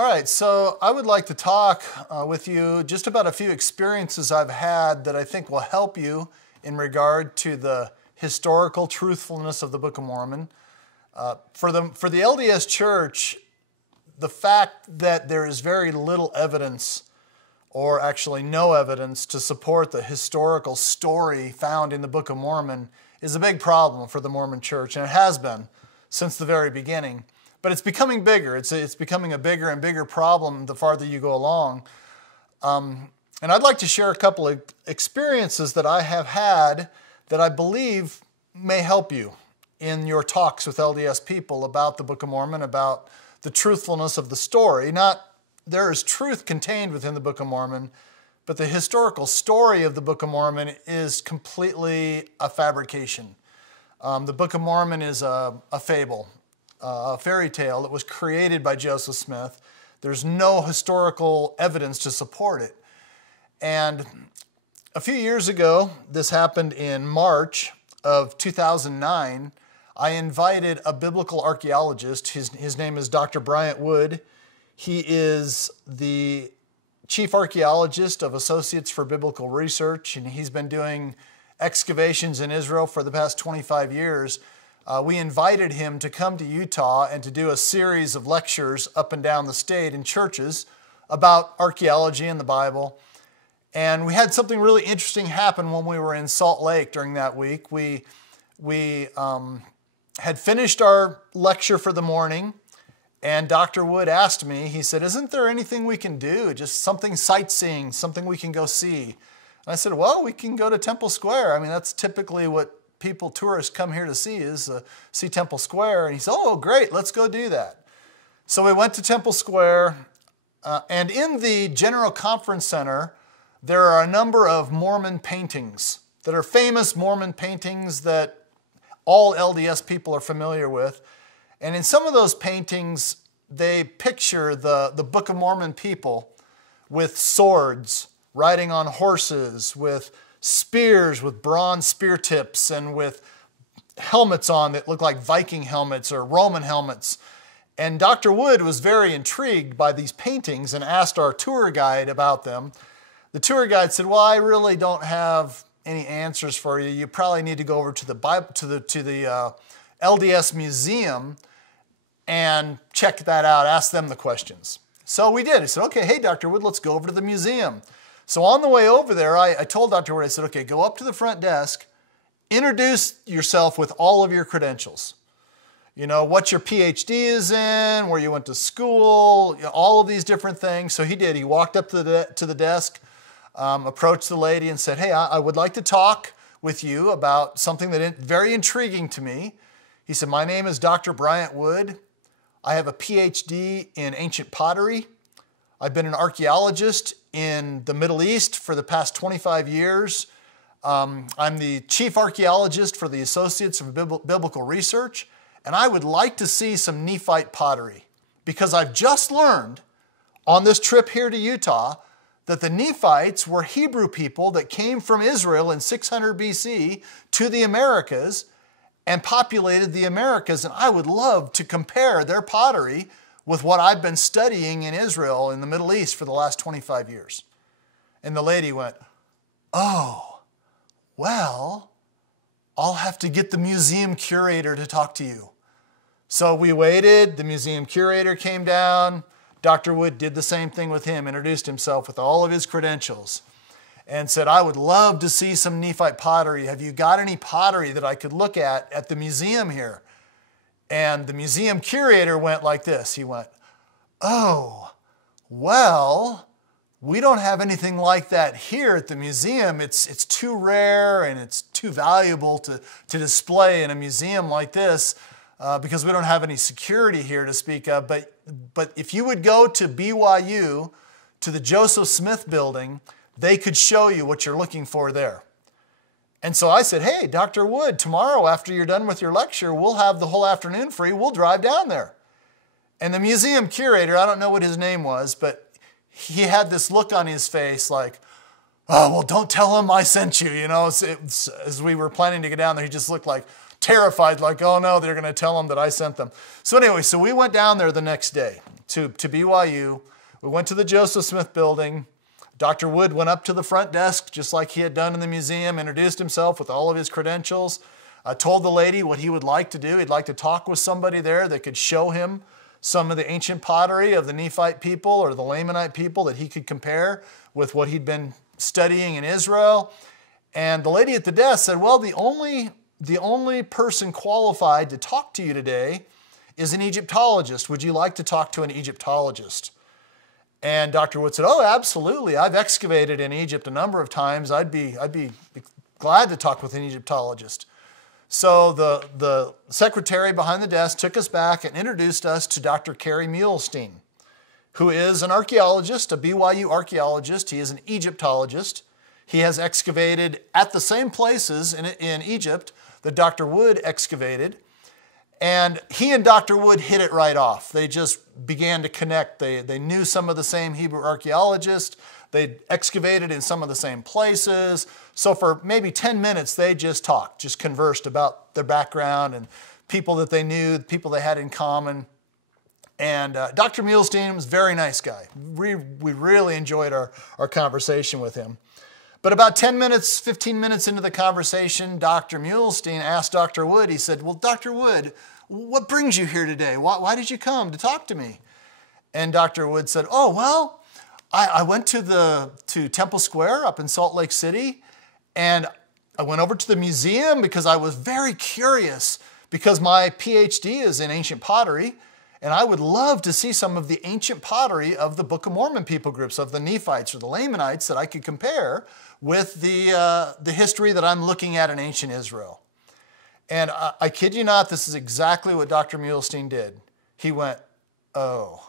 All right, so I would like to talk with you just about a few experiences I've had that I think will help you in regard to the historical truthfulness of the Book of Mormon. For the LDS Church, the fact that there is very little evidence, or actually no evidence, to support the historical story found in the Book of Mormon is a big problem for the Mormon Church, and it has been since the very beginning. But it's becoming bigger. It's becoming a bigger and bigger problem the farther you go along. And I'd like to share a couple of experiences that I have had that I believe may help you in your talks with LDS people about the Book of Mormon, about the truthfulness of the story. There is truth contained within the Book of Mormon, but the historical story of the Book of Mormon is completely a fabrication. The Book of Mormon is a fable, a fairy tale that was created by Joseph Smith. There's no historical evidence to support it. And a few years ago, this happened in March of 2009, I invited a biblical archaeologist. His name is Dr. Bryant Wood. He is the chief archaeologist of Associates for Biblical Research, and he's been doing excavations in Israel for the past 25 years. We invited him to come to Utah and to do a series of lectures up and down the state in churches about archaeology and the Bible. And we had something really interesting happen when we were in Salt Lake during that week. We had finished our lecture for the morning, and Dr. Wood asked me, he said, "Isn't there anything we can do? Just something sightseeing, something we can go see?" And I said, "Well, we can go to Temple Square. I mean, that's typically what tourists come here to see, is see Temple Square." And he said, "Oh, great, let's go do that." So we went to Temple Square, and in the General Conference Center, there are a number of Mormon paintings that are famous Mormon paintings that all LDS people are familiar with. And in some of those paintings, they picture the Book of Mormon people with swords, riding on horses, with spears with bronze spear tips, and with helmets on that look like Viking helmets or Roman helmets. And Dr. Wood was very intrigued by these paintings and asked our tour guide about them. The tour guide said, "Well, I really don't have any answers for you. You probably need to go over to the LDS Museum and check that out. Ask them the questions." So we did. I said, "Okay, hey, Dr. Wood, let's go over to the museum." So on the way over there, I told Dr. Wood, I said, "Okay, go up to the front desk, introduce yourself with all of your credentials. You know, what your PhD is in, where you went to school, all of these different things." So he did. He walked up to the desk, approached the lady and said, "Hey, I would like to talk with you about something that is very intriguing to me." He said, "My name is Dr. Bryant Wood. I have a PhD in ancient pottery. I've been an archaeologist in the Middle East for the past 25 years. I'm the chief archaeologist for the Associates for Biblical Research, and I would like to see some Nephite pottery, because I've just learned on this trip here to Utah that the Nephites were Hebrew people that came from Israel in 600 BC to the Americas and populated the Americas, and I would love to compare their pottery with what I've been studying in Israel in the Middle East for the last 25 years. And the lady went, "Oh, well, I'll have to get the museum curator to talk to you." So we waited. The museum curator came down. Dr. Wood did the same thing with him, introduced himself with all of his credentials, and said, "I would love to see some Nephite pottery. Have you got any pottery that I could look at the museum here?" And the museum curator went like this. He went, "Oh, well, we don't have anything like that here at the museum. It's too rare and it's too valuable to display in a museum like this because we don't have any security here to speak of. But if you would go to BYU, to the Joseph Smith building, they could show you what you're looking for there." And so I said, "Hey, Dr. Wood, tomorrow after you're done with your lecture, we'll have the whole afternoon free. We'll drive down there." And the museum curator, I don't know what his name was, but he had this look on his face like, "Oh, well, don't tell him I sent you." You know, as we were planning to get down there, he just looked like terrified, like, "Oh no, they're going to tell him that I sent them." So anyway, so we went down there the next day to BYU. We went to the Joseph Smith building. Dr. Wood went up to the front desk, just like he had done in the museum, introduced himself with all of his credentials, told the lady what he would like to do. He'd like to talk with somebody there that could show him some of the ancient pottery of the Nephite people or the Lamanite people that he could compare with what he'd been studying in Israel. And the lady at the desk said, well, the only person qualified to talk to you today is an Egyptologist. Would you like to talk to an Egyptologist? And Dr. Wood said, oh, absolutely. I've excavated in Egypt a number of times. I'd be glad to talk with an Egyptologist. So the secretary behind the desk took us back and introduced us to Dr. Kerry Muhlestein, who is an archaeologist, a BYU archaeologist. He is an Egyptologist. He has excavated at the same places in Egypt that Dr. Wood excavated. And he and Dr. Wood hit it right off. They just began to connect. They knew some of the same Hebrew archaeologists. They excavated in some of the same places. So for maybe 10 minutes, they just talked, just conversed about their background and people that they knew, people they had in common. And Dr. Muhlestein was a very nice guy. We really enjoyed our conversation with him. But about 10 minutes, 15 minutes into the conversation, Dr. Muhlestein asked Dr. Wood, he said, well, Dr. Wood, what brings you here today? Why did you come to talk to me? And Dr. Wood said, oh, well, I went to Temple Square up in Salt Lake City, and I went over to the museum because I was very curious because my PhD is in ancient pottery, and I would love to see some of the ancient pottery of the Book of Mormon people groups, of the Nephites or the Lamanites that I could compare with the history that I'm looking at in ancient Israel. And I kid you not, this is exactly what Dr. Muhlestein did. He went, oh,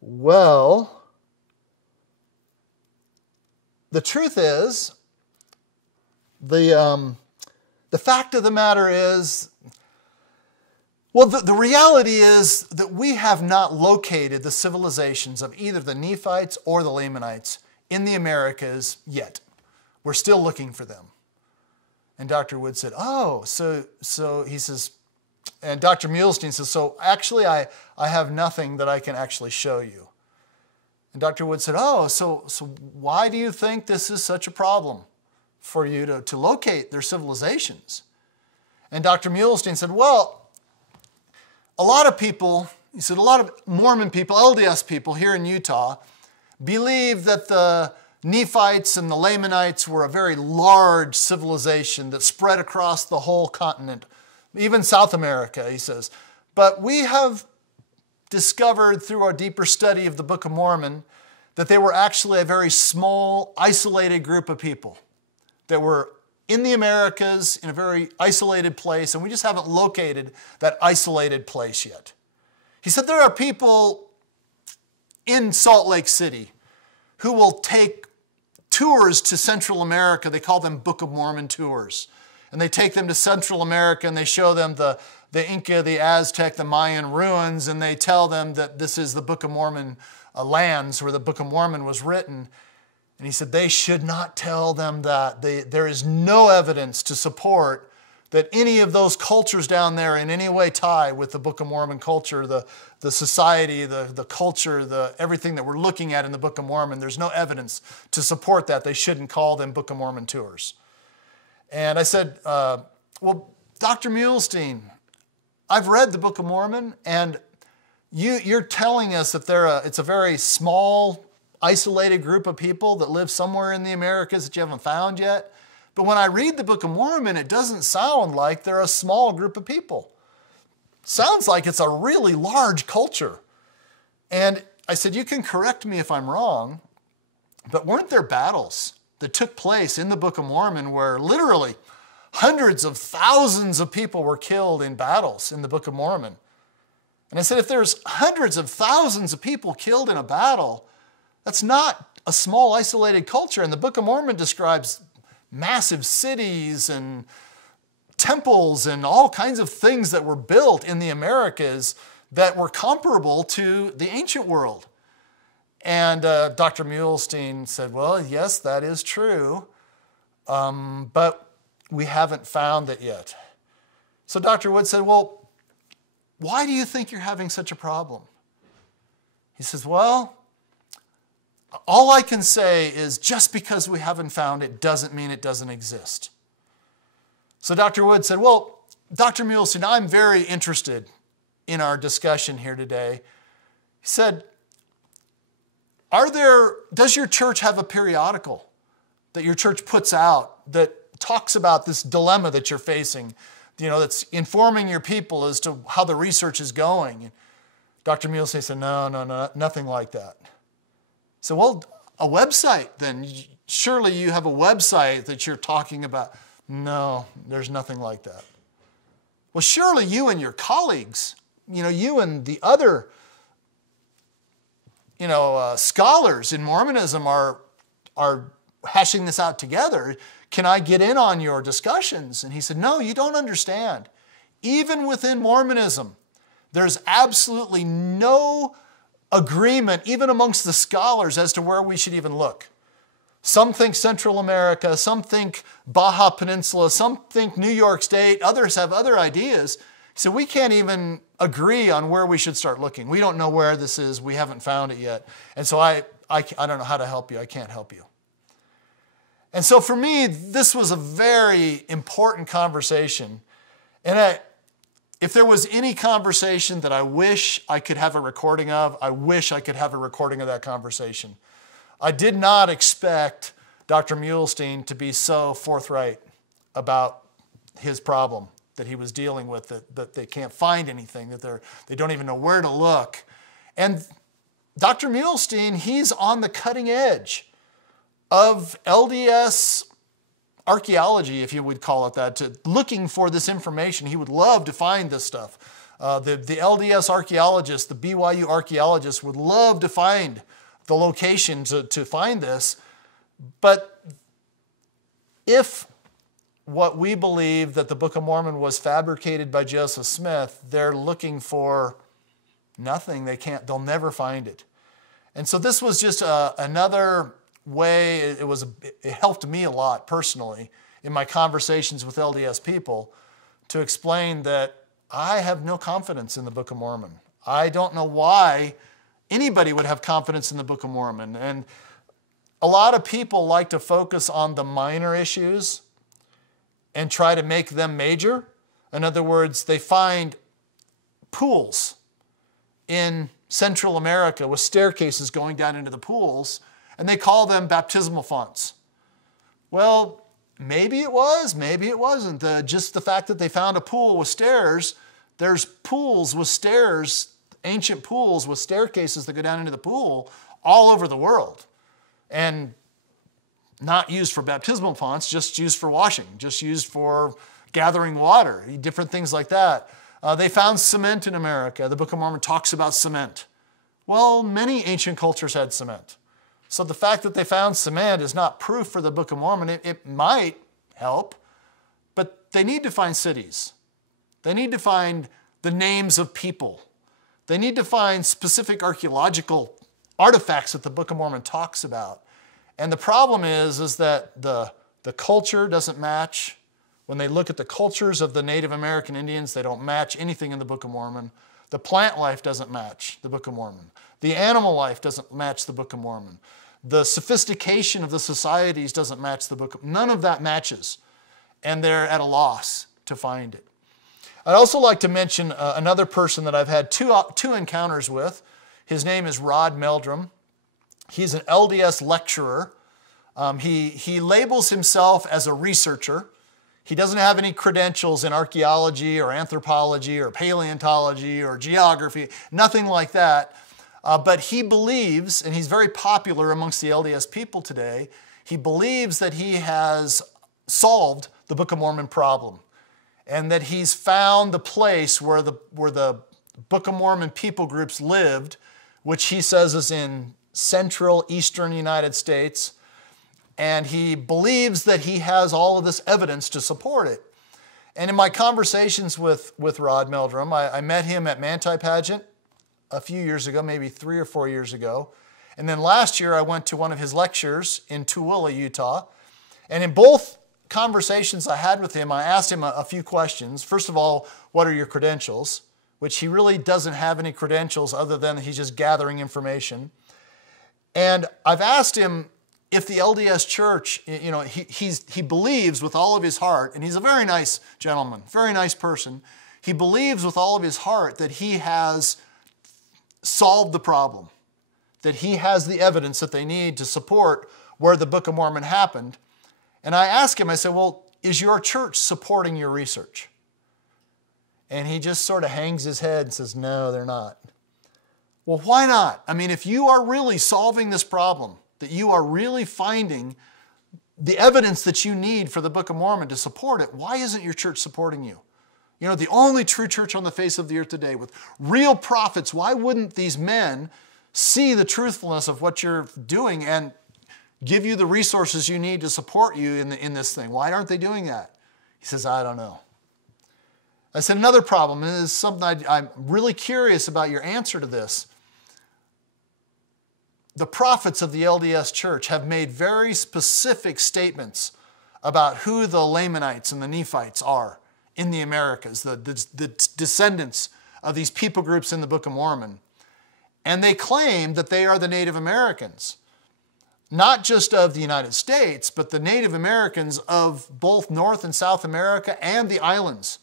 well, the truth is, the fact of the matter is, well, the reality is that we have not located the civilizations of either the Nephites or the Lamanites in the Americas yet. We're still looking for them. And Dr. Wood said, oh, so he says, and Dr. Muhlestein says, so actually I have nothing that I can actually show you. And Dr. Wood said, oh, so why do you think this is such a problem for you to locate their civilizations? And Dr. Muhlestein said, well, a lot of people, he said, a lot of Mormon people, LDS people here in Utah, believe that the Nephites and the Lamanites were a very large civilization that spread across the whole continent, even South America, he says. But we have discovered through our deeper study of the Book of Mormon that they were actually a very small, isolated group of people that were in the Americas in a very isolated place, and we just haven't located that isolated place yet. He said there are people in Salt Lake City who will take tours to Central America. They call them Book of Mormon tours. And they take them to Central America and they show them the Inca, the Aztec, the Mayan ruins, and they tell them that this is the Book of Mormon lands where the Book of Mormon was written. And he said they should not tell them that. There is no evidence to support that any of those cultures down there in any way tie with the Book of Mormon culture, the society, the culture, everything that we're looking at in the Book of Mormon. There's no evidence to support that. They shouldn't call them Book of Mormon tours. And I said, well, Dr. Muhlestein, I've read the Book of Mormon, and you're telling us that it's a very small, isolated group of people that live somewhere in the Americas that you haven't found yet. But when I read the Book of Mormon, it doesn't sound like they're a small group of people. Sounds like it's a really large culture. And I said, you can correct me if I'm wrong, but weren't there battles that took place in the Book of Mormon where literally hundreds of thousands of people were killed in battles in the Book of Mormon? And I said, if there's hundreds of thousands of people killed in a battle, that's not a small isolated culture. And the Book of Mormon describes massive cities and temples and all kinds of things that were built in the Americas that were comparable to the ancient world. And Dr. Muhlestein said, well, yes, that is true, but we haven't found it yet. So Dr. Wood said, well, why do you think you're having such a problem? He says, well, all I can say is just because we haven't found it doesn't mean it doesn't exist. So Dr. Wood said, well, Dr. Muehlstein, I'm very interested in our discussion here today. He said, does your church have a periodical that your church puts out that talks about this dilemma that you're facing, that's informing your people as to how the research is going? And Dr. Muehlstein said, no, nothing like that. So, well, a website then. Surely you have a website that you're talking about. No, there's nothing like that. Well, surely you and your colleagues, you and the other, scholars in Mormonism are hashing this out together. Can I get in on your discussions? And he said, no, you don't understand. Even within Mormonism, there's absolutely no agreement, even amongst the scholars, as to where we should even look. Some think Central America, some think Baja Peninsula, some think New York State, others have other ideas. So we can't even agree on where we should start looking. We don't know where this is. We haven't found it yet. And so I don't know how to help you. I can't help you. And so for me, this was a very important conversation. And if there was any conversation that I wish I could have a recording of, I wish I could have a recording of that conversation. I did not expect Dr. Muehlstein to be so forthright about his problem that he was dealing with, that they can't find anything, that they don't even know where to look. And Dr. Muehlstein, he's on the cutting edge of LDS archeology, if you would call it that, looking for this information. He would love to find this stuff. The LDS archaeologists, the BYU archaeologists would love to find the location to find this. But if what we believe that the Book of Mormon was fabricated by Joseph Smith, they're looking for nothing. They'll never find it. And so this was just another way. It helped me a lot personally in my conversations with LDS people to explain that I have no confidence in the Book of Mormon. I don't know why anybody would have confidence in the Book of Mormon. And a lot of people like to focus on the minor issues and try to make them major. In other words, they find pools in Central America with staircases going down into the pools, and they call them baptismal fonts. Well, maybe it was, maybe it wasn't. Just the fact that they found a pool with stairs, there's pools with stairs, ancient pools with staircases that go down into the pool all over the world. And not used for baptismal fonts, just used for washing, just used for gathering water, different things like that. They found cement in America. The Book of Mormon talks about cement. Well, many ancient cultures had cement. So the fact that they found cement is not proof for the Book of Mormon. It might help, but they need to find cities. They need to find the names of people. They need to find specific archaeological artifacts that the Book of Mormon talks about. And the problem is that the culture doesn't match. When they look at the cultures of the Native American Indians, they don't match anything in the Book of Mormon. The plant life doesn't match the Book of Mormon. The animal life doesn't match the Book of Mormon. The sophistication of the societies doesn't match the Book of Mormon. None of that matches, and they're at a loss to find it. I'd also like to mention another person that I've had two encounters with. His name is Rod Meldrum. He's an LDS lecturer. He labels himself as a researcher. He doesn't have any credentials in archaeology or anthropology or paleontology or geography, nothing like that. But he believes, and he's very popular amongst the LDS people today, he believes that he has solved the Book of Mormon problem and that he's found the place where the Book of Mormon people groups lived, which he says is in central eastern United States. And he believes that he has all of this evidence to support it. And in my conversations with Rod Meldrum, I met him at Manti Pageant a few years ago, maybe 3 or 4 years ago. And then last year I went to one of his lectures in Tooele, Utah. And in both conversations I had with him, I asked him a few questions. First of all, what are your credentials? which he really doesn't have any credentials other than he's just gathering information. And I've asked him if the LDS Church, he believes with all of his heart, and he's a very nice gentleman, very nice person. He believes with all of his heart that he has solved the problem, that he has the evidence that they need to support where the Book of Mormon happened. And I asked him, I said, well, is your church supporting your research? And he just sort of hangs his head and says, no, they're not. Well, why not? I mean, if you are really solving this problem, that you are really finding the evidence that you need for the Book of Mormon to support it, why isn't your church supporting you? You know, the only true church on the face of the earth today with real prophets, why wouldn't these men see the truthfulness of what you're doing and give you the resources you need to support you in this thing? Why aren't they doing that? He says, I don't know. I said, another problem, and this is something I'm really curious about your answer to this. The prophets of the LDS Church have made very specific statements about who the Lamanites and the Nephites are in the Americas, the descendants of these people groups in the Book of Mormon. And they claim that they are the Native Americans, not just of the United States, but the Native Americans of both North and South America and the islands.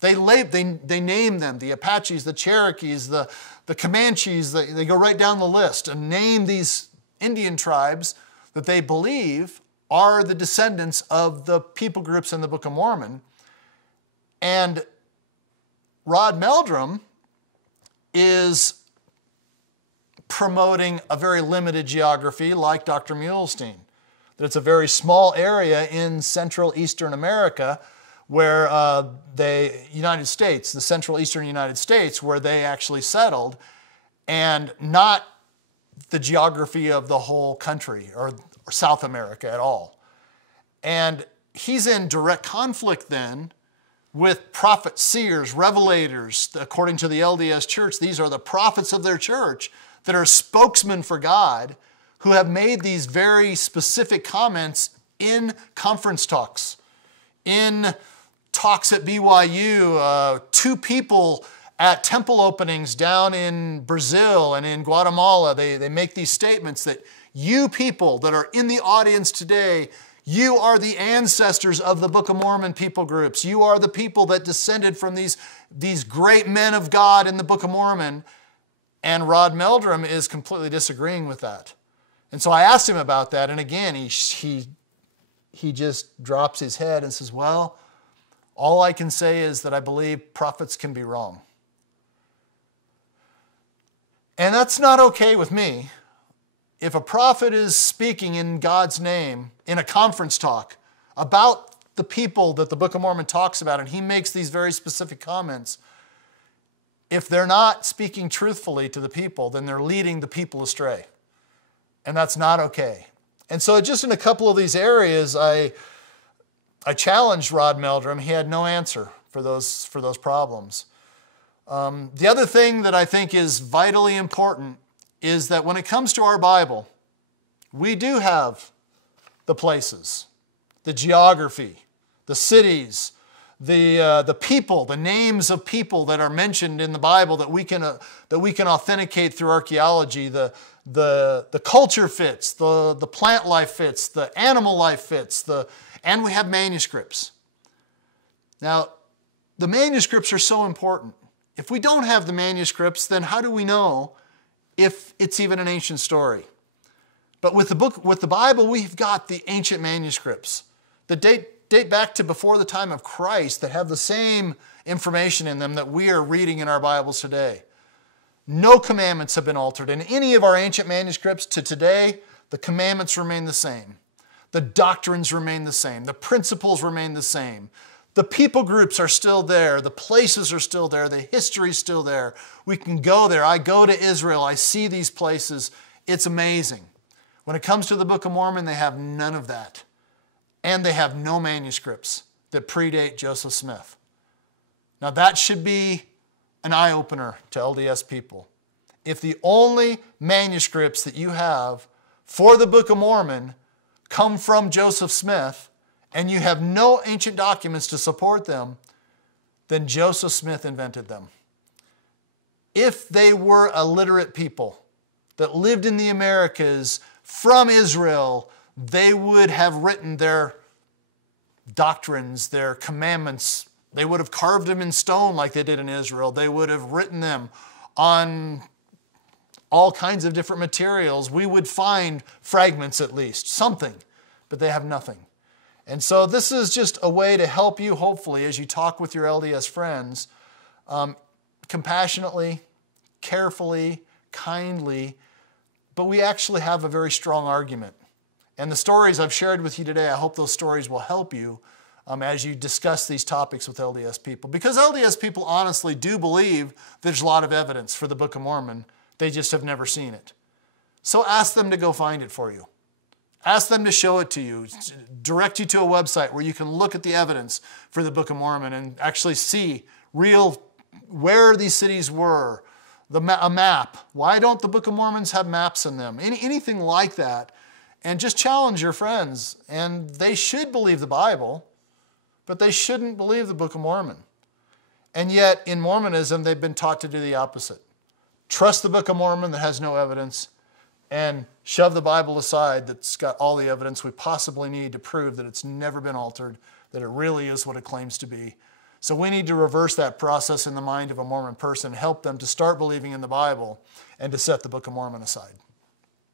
They name them, the Apaches, the Cherokees, the Comanches. They go right down the list and name these Indian tribes that they believe are the descendants of the people groups in the Book of Mormon. And Rod Meldrum is promoting a very limited geography like Dr. Muhlestein. That it's a very small area in Central Eastern America where the Central Eastern United States, where they actually settled, and not the geography of the whole country or South America at all. And he's in direct conflict then with prophets, seers, revelators. According to the LDS Church, these are the prophets of their church that are spokesmen for God who have made these very specific comments in conference talks, in talks at BYU, two people at temple openings down in Brazil and in Guatemala. They make these statements that you people that are in the audience today, you are the ancestors of the Book of Mormon people groups. You are the people that descended from these great men of God in the Book of Mormon. And Rod Meldrum is completely disagreeing with that. And so I asked him about that, and again, he just drops his head and says, well, all I can say is that I believe prophets can be wrong. And that's not okay with me. If a prophet is speaking in God's name in a conference talk about the people that the Book of Mormon talks about, and he makes these very specific comments, if they're not speaking truthfully to the people, then they're leading the people astray. And that's not okay. And so just in a couple of these areas, I challenged Rod Meldrum. He had no answer for those problems. The other thing that I think is vitally important is that when it comes to our Bible, we do have the places, the geography, the cities, the people, the names of people that are mentioned in the Bible that we can authenticate through archaeology. The culture fits, the plant life fits, the animal life fits, and we have manuscripts. Now, the manuscripts are so important. If we don't have the manuscripts, then how do we know if it's even an ancient story? But with the Bible, we've got the ancient manuscripts that date back to before the time of Christ, that have the same information in them that we are reading in our Bibles today. No commandments have been altered. In any of our ancient manuscripts to today, the commandments remain the same. The doctrines remain the same. The principles remain the same. The people groups are still there. The places are still there. The history is still there. We can go there. I go to Israel. I see these places. It's amazing. When it comes to the Book of Mormon, they have none of that. And they have no manuscripts that predate Joseph Smith. Now that should be an eye-opener to LDS people. If the only manuscripts that you have for the Book of Mormon come from Joseph Smith, and you have no ancient documents to support them, then Joseph Smith invented them. if they were a literate people that lived in the Americas from Israel, they would have written their doctrines, their commandments. They would have carved them in stone like they did in Israel. They would have written them on all kinds of different materials. We would find fragments at least, something, but they have nothing. And so this is just a way to help you, hopefully, as you talk with your LDS friends, compassionately, carefully, kindly, but we actually have a very strong argument. And the stories I've shared with you today, I hope those stories will help you as you discuss these topics with LDS people. Because LDS people honestly do believe there's a lot of evidence for the Book of Mormon. They just have never seen it. So ask them to go find it for you. Ask them to show it to you, direct you to a website where you can look at the evidence for the Book of Mormon and actually see where these cities were, a map. Why don't the Book of Mormons have maps in them? Anything like that. And just challenge your friends. And they should believe the Bible, but they shouldn't believe the Book of Mormon. And yet, in Mormonism, they've been taught to do the opposite. Trust the Book of Mormon that has no evidence, and shove the Bible aside that's got all the evidence we possibly need to prove that it's never been altered, that it really is what it claims to be. So we need to reverse that process in the mind of a Mormon person, help them to start believing in the Bible and to set the Book of Mormon aside.